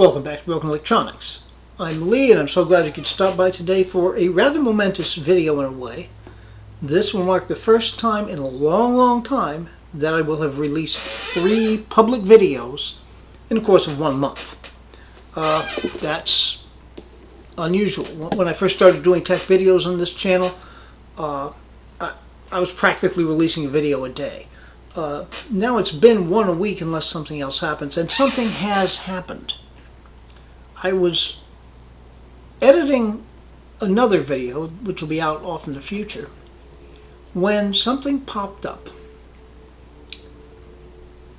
Welcome back to Broken Electronics. I'm Lee, and I'm so glad you could stop by today for a rather momentous video in a way. This will mark the first time in a long time that I will have released 3 public videos in the course of 1 month. That's unusual. When I first started doing tech videos on this channel, I was practically releasing a video a day. Now it's been 1 a week unless something else happens, and something has happened. I was editing another video, which will be out off in the future, when something popped up.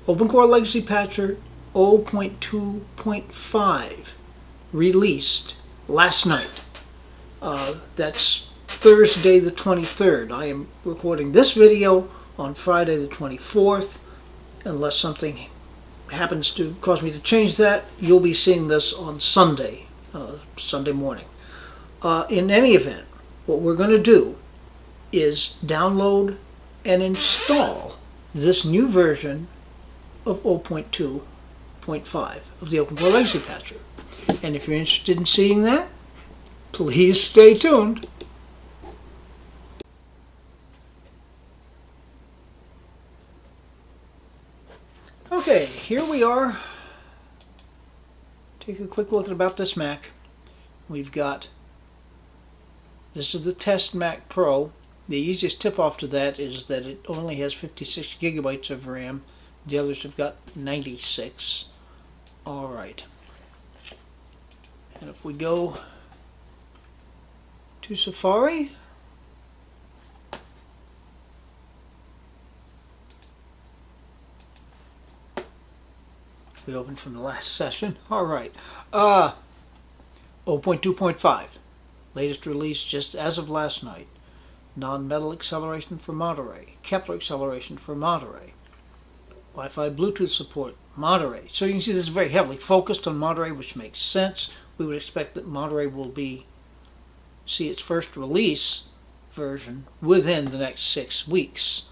Opencore LegacyPatcher 0.2.5 released last night. That's Thursday the 23rd. I am recording this video on Friday the 24th. Unless something happens to cause me to change that, you'll be seeing this on Sunday, Sunday morning. In any event, what we're going to do is download and install this new version of 0.2.5 of the Opencore LegacyPatcher. And if you're interested in seeing that, please stay tuned. Okay, here we are. Take a quick look at about this Mac. We've got, this is the test Mac Pro. The easiest tip-off to that is that it only has 56 gigabytes of RAM. The others have got 96. Alright. And if we go to Safari, we opened from the last session. Alright. 0.2.5. Latest release just as of last night. Non-metal acceleration for Monterey. Kepler acceleration for Monterey. Wi-Fi Bluetooth support. Monterey. So you can see this is very heavily focused on Monterey, which makes sense. We would expect that Monterey will see its first release version within the next 6 weeks.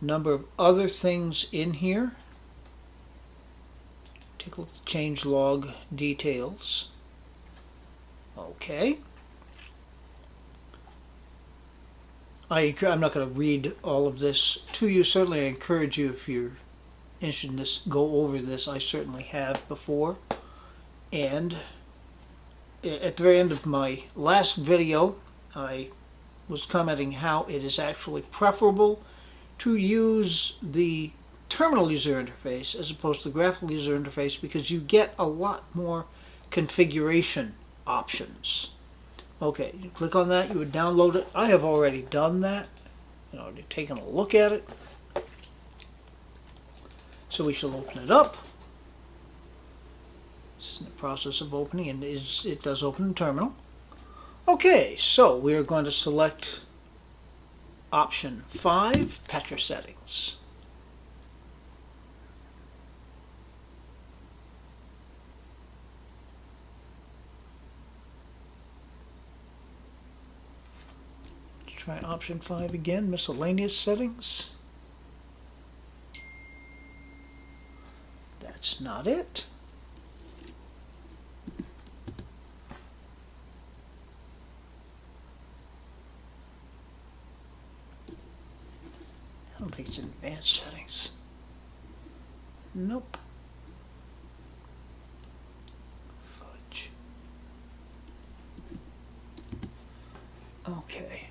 Number of other things in here. Take a look at the changelog details. Okay. I'm not going to read all of this to you. Certainly I encourage you, if you're interested in this, go over this. I certainly have before. And at the very end of my last video, I was commenting how it is actually preferable to use the terminal user interface as opposed to the graphical user interface, because you get a lot more configuration options. Okay, you click on that, you would download it. I have already done that. I've already taken a look at it. So we shall open it up. It's in the process of opening, and it does open in terminal. Okay, so we are going to select option 5, Patcher Settings. Try option 5 again, miscellaneous settings. That's not it. I don't think it's in advanced settings. Nope. Fudge. Okay.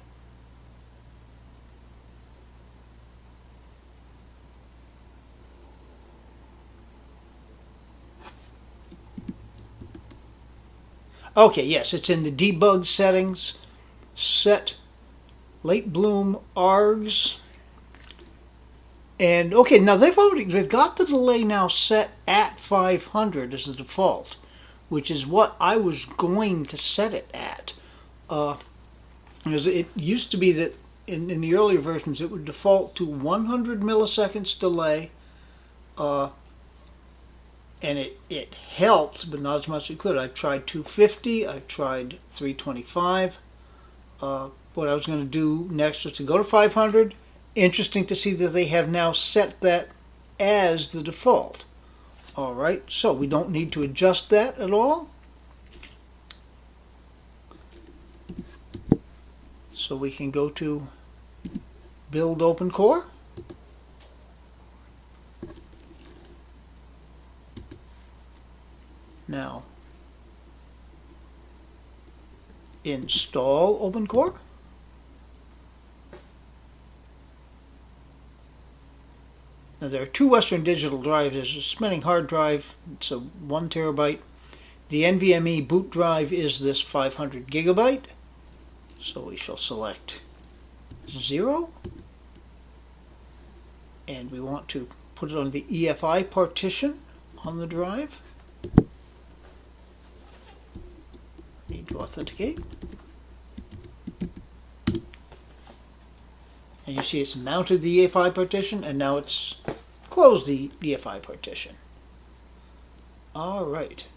Okay, yes, it's in the debug settings. Set late bloom args. And okay, now they've got the delay now set at 500 as the default, which is what I was going to set it at. Because it used to be that in the earlier versions it would default to 100 milliseconds delay. And it helped, but not as much as it could. I've tried 250, I've tried 325. What I was going to do next was to go to 500. Interesting to see that they have now set that as the default. Alright, so we don't need to adjust that at all. So we can go to Build Opencore. Now, install Opencore. Now there are two Western Digital drives. There's a spinning hard drive, it's a 1 terabyte. The NVMe boot drive is this 500 gigabyte. So we shall select 0. And we want to put it on the EFI partition on the drive. Need to authenticate. And you see it's mounted the EFI partition, and now it's closed the EFI partition. Alright.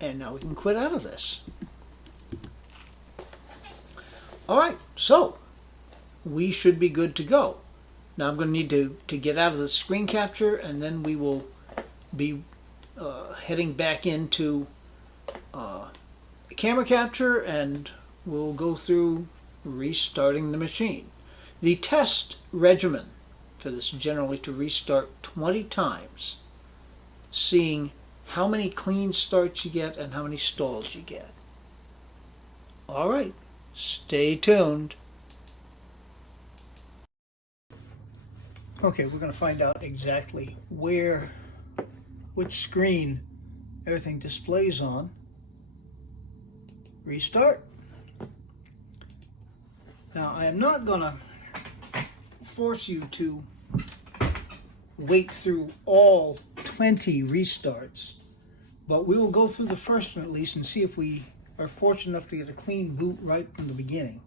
And now we can quit out of this. Alright, so we should be good to go. Now I'm going to need to get out of the screen capture, and then we will be heading back into camera capture, and we'll go through restarting the machine. The test regimen for this is generally to restart 20 times, seeing how many clean starts you get and how many stalls you get. Alright, stay tuned. Okay, we're going to find out exactly which screen everything displays on. Restart. Now, I am not going to force you to wait through all 20 restarts, but we will go through the first one at least and see if we are fortunate enough to get a clean boot right from the beginning.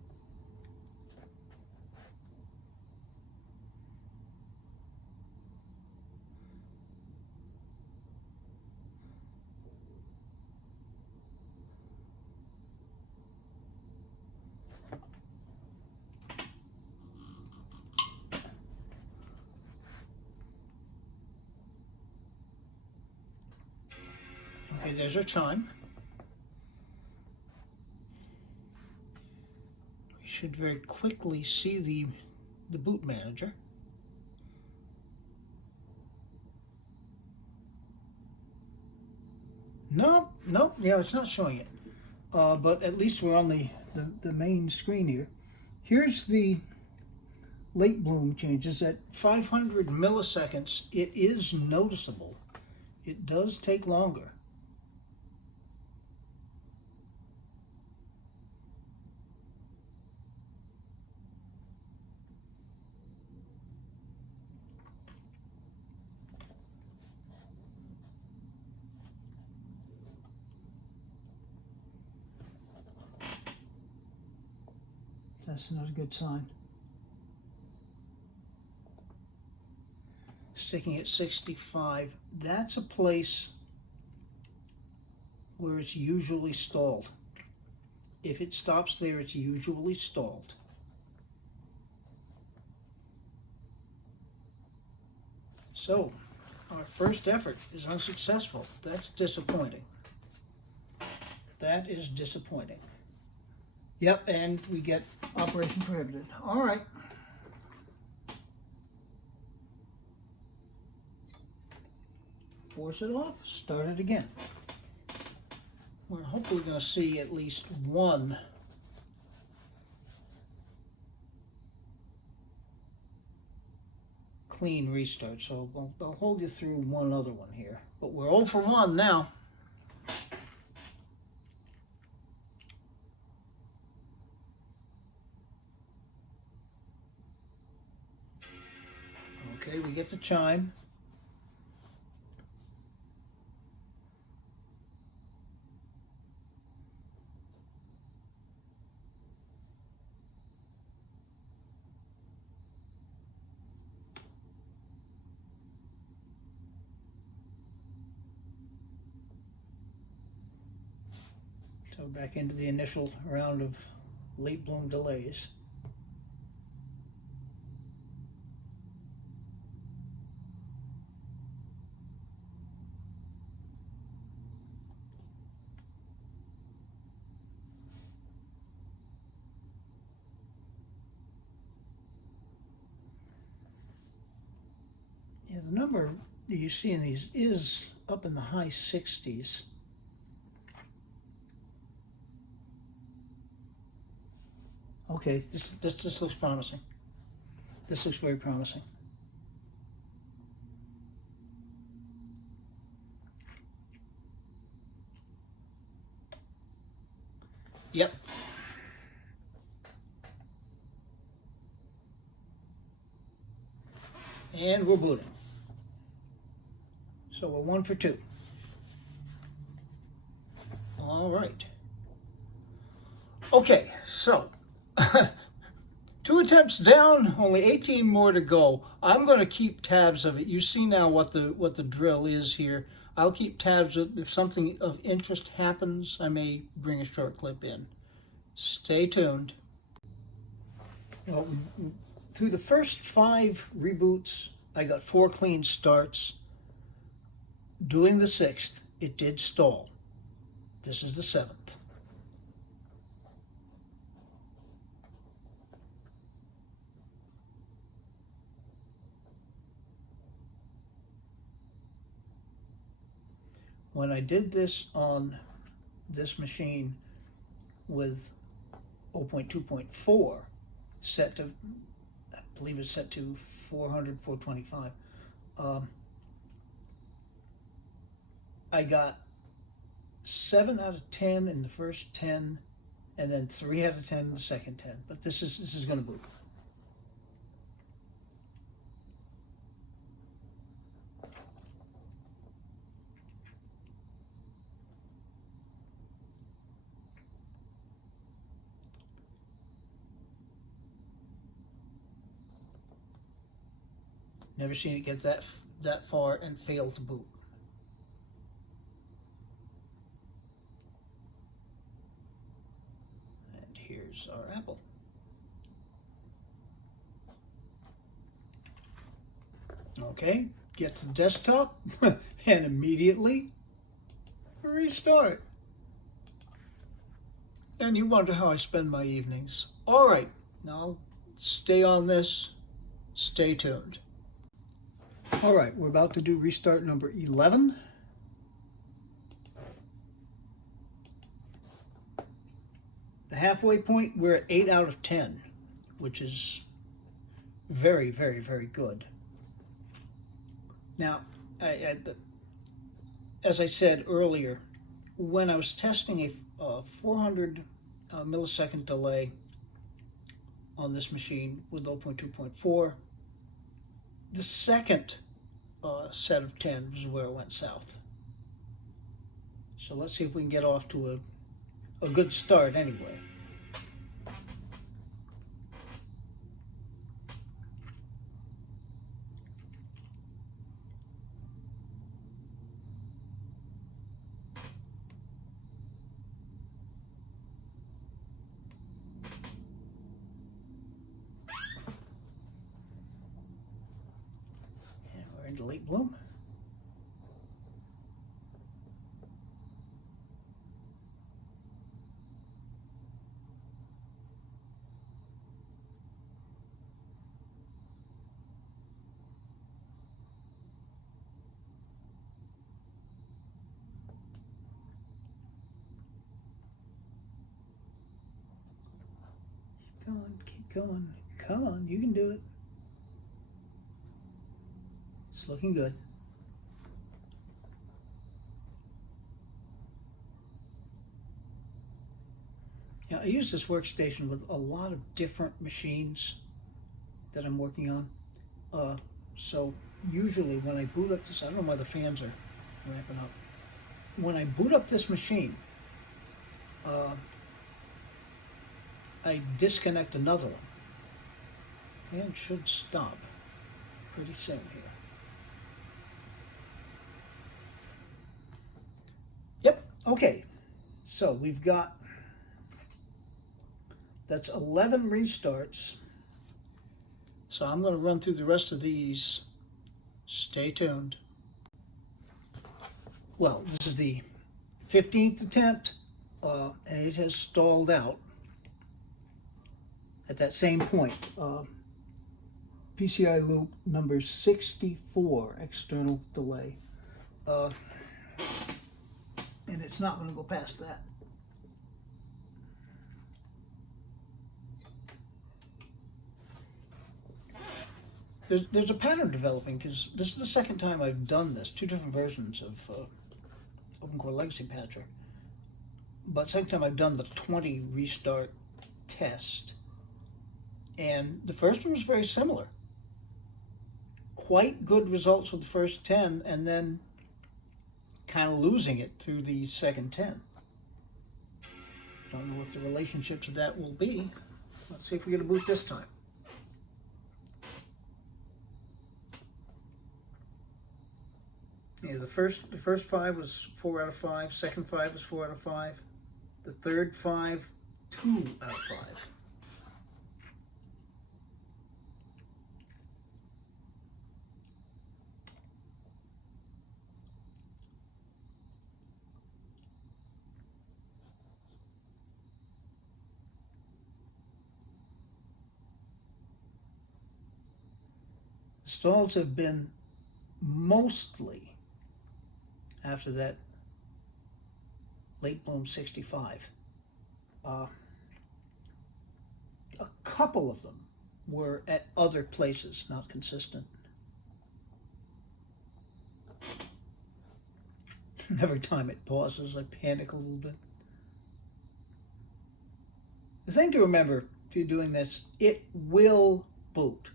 Okay, there's our chime. We should very quickly see the boot manager. Nope, yeah, it's not showing it. But at least we're on the main screen here. Here's the late bloom changes. At 500 milliseconds, it is noticeable. It does take longer. That's not a good sign. Sticking at 65, that's a place where it's usually stalled. If it stops there, it's usually stalled. So, our first effort is unsuccessful. That's disappointing. That is disappointing. Yep, and we get operation prohibited. All right. Force it off, start it again. We're hopefully going to see at least one clean restart. So I'll hold you through one other one here. But we're 0 for 1 now. Okay, we get the chime. So back into the initial round of late bloom delays. Yeah, the number you see in these is up in the high 60s. Okay, this looks promising. This looks very promising. Yep. And we're booting. So we're 1 for 2. All right. Okay, so 2 attempts down, only 18 more to go. I'm going to keep tabs of it. You see now what the drill is here. I'll keep tabs of if something of interest happens. I may bring a short clip in. Stay tuned. Now, through the first 5 reboots, I got 4 clean starts. Doing the 6th, it did stall. This is the 7th. When I did this on this machine with 0.2.4 set to, I believe it's set to 400, 425, I got 7 out of 10 in the first 10, and then 3 out of 10 in the second 10. But this is going to boot. Never seen it get that far and fail to boot. And here's our Apple. Okay, get to the desktop and immediately restart. And you wonder how I spend my evenings. All right, now stay on this, stay tuned. All right, we're about to do restart number 11. The halfway point, we're at 8 out of 10, which is very, very, very good. Now, as I said earlier, when I was testing a 400 millisecond delay on this machine with 0.2.4, the second set of 10 was where it went south. So let's see if we can get off to a good start anyway. And we're into late bloom. Go on, keep going. Come on, you can do it. It's looking good. Now, I use this workstation with a lot of different machines that I'm working on. So usually when I boot up this, I don't know why the fans are ramping up. When I boot up this machine, I disconnect another one, and it should stop pretty soon here. Yep, okay, so we've got, that's 11 restarts. So I'm going to run through the rest of these. Stay tuned. Well, this is the 15th attempt, and it has stalled out at that same point. PCI loop number 64, external delay. And it's not going to go past that. There's a pattern developing, because this is the second time I've done this, two different versions of Opencore LegacyPatcher. But second time I've done the 20 restart test. And the first one was very similar. Quite good results with the first 10, and then kind of losing it through the second 10. Don't know what the relationship to that will be. Let's see if we get a boot this time. Yeah, the first 5 was 4 out of 5. Second 5 was 4 out of 5. The third 5, 2 out of 5. Stalls have been mostly after that late bloom 65. A couple of them were at other places, not consistent. Every time it pauses, I panic a little bit. The thing to remember if you're doing this, it will boot.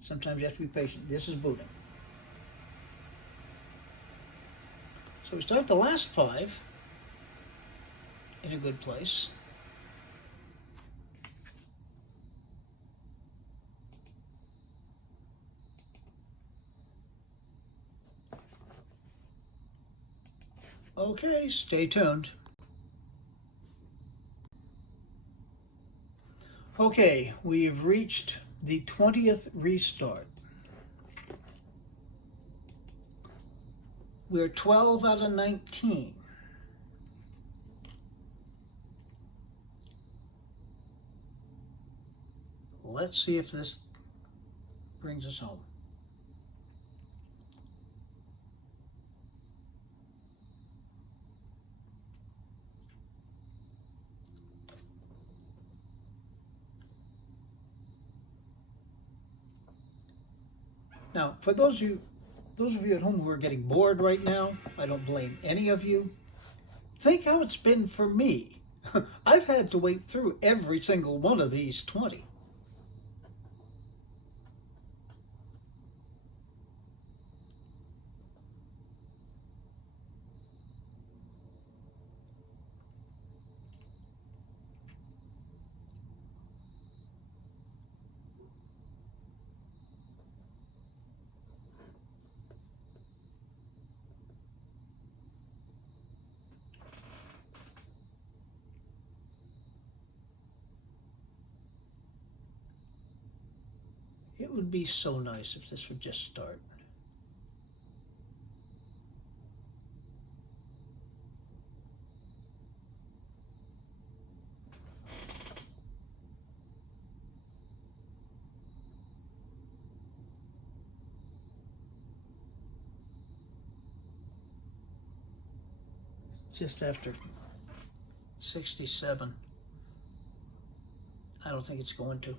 Sometimes you have to be patient. This is booting. So we start the last 5 in a good place. Okay, stay tuned. Okay, we've reached the 20th restart. We're 12 out of 19. Let's see if this brings us home. Now, for those of you at home who are getting bored right now, I don't blame any of you. Think how it's been for me. I've had to wait through every single one of these 20. It would be so nice if this would just start. Just after 67. I don't think it's going to.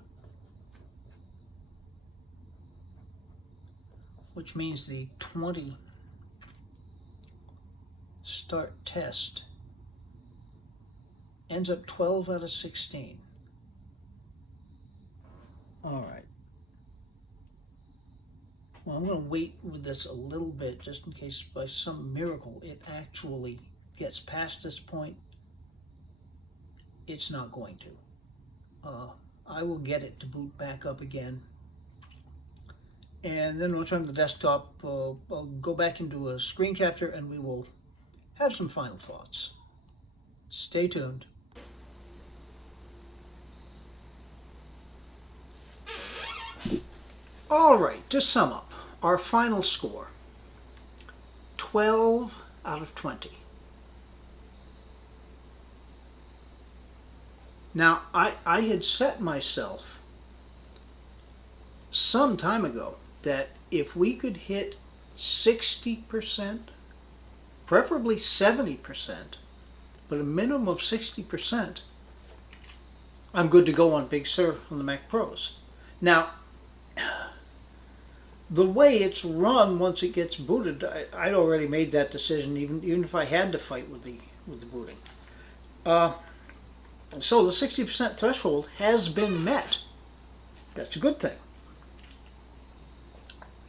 Which means the 20 start test ends up 12 out of 16. All right. Well, I'm going to wait with this a little bit just in case by some miracle it actually gets past this point. It's not going to. I will get it to boot back up again. And then once I'm on the desktop, I'll go back into a screen capture and we will have some final thoughts. Stay tuned. All right, to sum up, our final score, 12 out of 20. Now, I had set myself some time ago that if we could hit 60%, preferably 70%, but a minimum of 60%, I'm good to go on Big Sur on the Mac Pros. Now, the way it's run once it gets booted, I'd already made that decision, even if I had to fight with the booting. So the 60% threshold has been met. That's a good thing.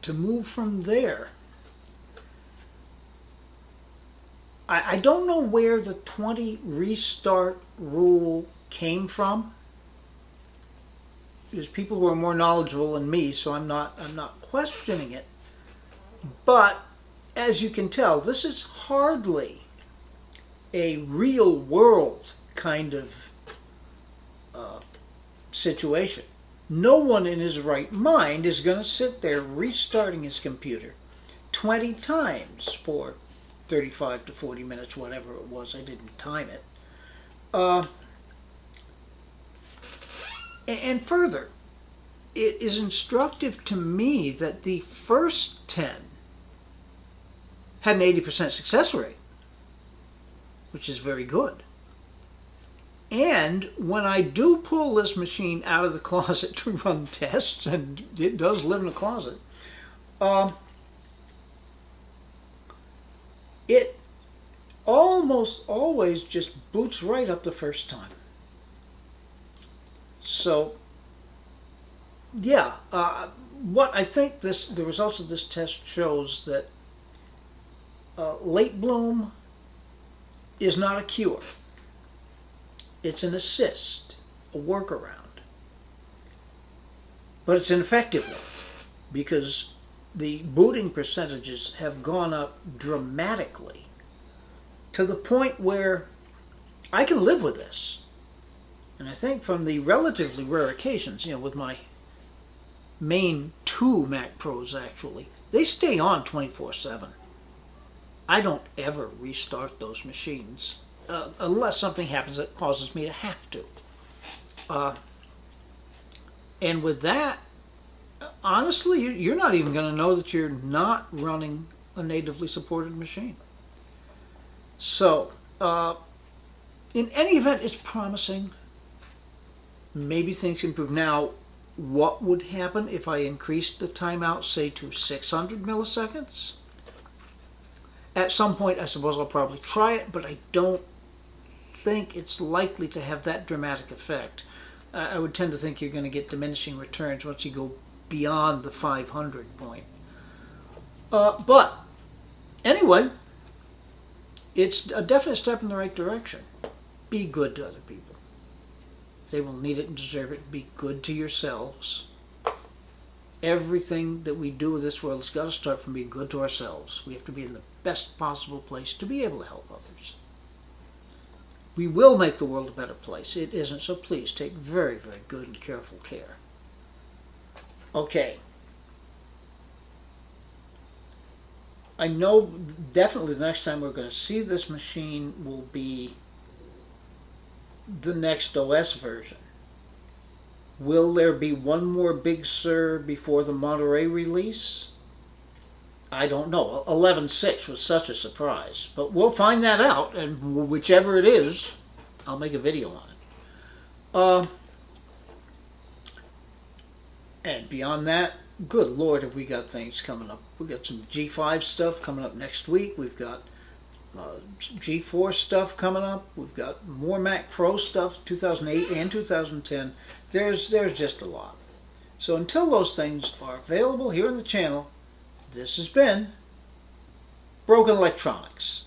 To move from there, I don't know where the 20 restart rule came from. There's people who are more knowledgeable than me, so I'm not questioning it. But as you can tell, this is hardly a real world kind of situation. No one in his right mind is going to sit there restarting his computer 20 times for 35 to 40 minutes, whatever it was. I didn't time it. And further, it is instructive to me that the first 10 had an 80% success rate, which is very good. And when I do pull this machine out of the closet to run tests, and it does live in a closet, it almost always just boots right up the first time. So, yeah, what I think the results of this test shows that late bloom is not a cure. It's an assist, a workaround. But it's an effective one because the booting percentages have gone up dramatically to the point where I can live with this. And I think from the relatively rare occasions, with my main 2 Mac Pros actually, they stay on 24/7. I don't ever restart those machines unless something happens that causes me to have to. And with that, honestly, you're not even going to know that you're not running a natively supported machine. So, in any event, it's promising. Maybe things improve. Now, what would happen if I increased the timeout, say, to 600 milliseconds? At some point, I suppose I'll probably try it, but I don't think it's likely to have that dramatic effect. I would tend to think you're going to get diminishing returns once you go beyond the 500 point. But anyway, it's a definite step in the right direction. Be good to other people. They will need it and deserve it. Be good to yourselves. Everything that we do with this world has got to start from being good to ourselves. We have to be in the best possible place to be able to help others. We will make the world a better place. It isn't, so please take very, very good and careful care. Okay. I know definitely the next time we're going to see this machine will be the next OS version. Will there be one more Big Sur before the Monterey release? I don't know. 11.6 was such a surprise. But we'll find that out, and whichever it is, I'll make a video on it. And beyond that, good Lord, have we got things coming up. We've got some G5 stuff coming up next week. We've got G4 stuff coming up. We've got more Mac Pro stuff, 2008 and 2010. There's just a lot. So until those things are available here on the channel, this has been Broken Electronics.